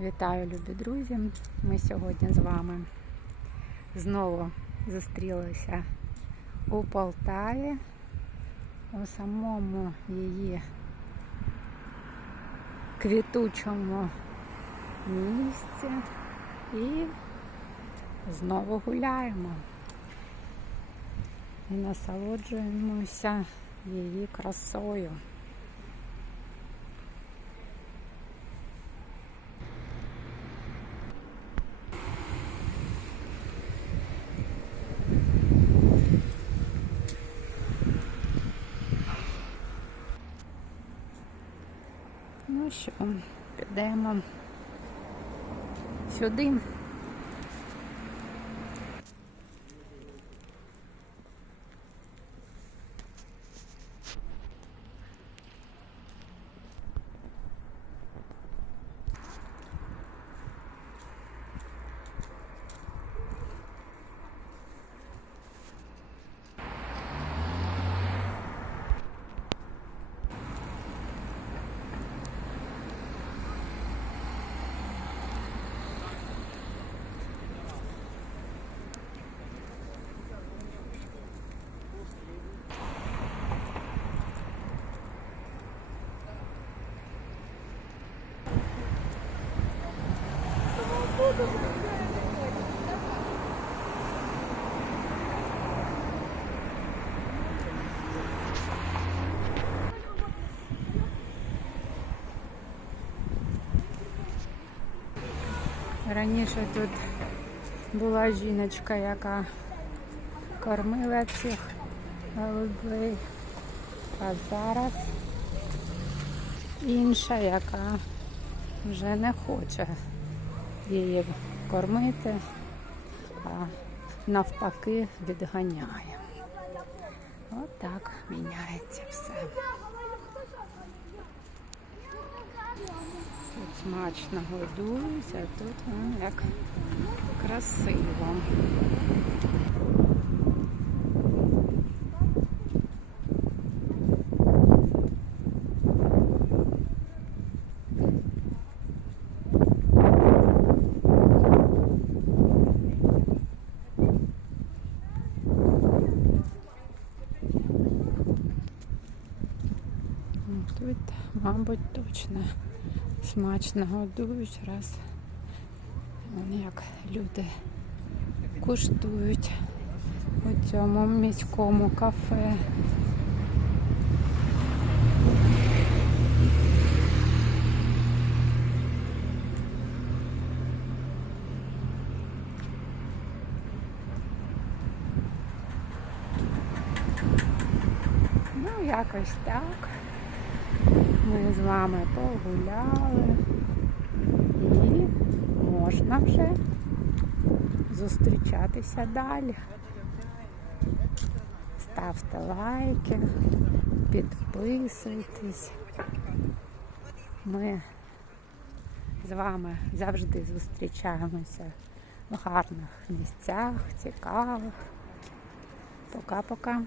Вітаю, любі друзі! Ми сьогодні з вами знову зустрілися у Полтаві, у самому її квітучому місці і знову гуляємо і насолоджуємося її красою. Ну що, підемо сюди. Раніше тут була жіночка, яка кормила цих голубей, а зараз інша, яка вже не хоче її кормити, а навпаки відганяє. От так міняється все. Тут смачно годуюся, а тут як красиво. Тут, мабуть, точно смачно годують, раз Вон як люди куштують у цьому міському кафе. Ну, якось так. Ми з вами погуляли і можна вже зустрічатися далі. Ставте лайки, підписуйтесь. Ми з вами завжди зустрічаємося в гарних місцях, цікавих. Пока-пока.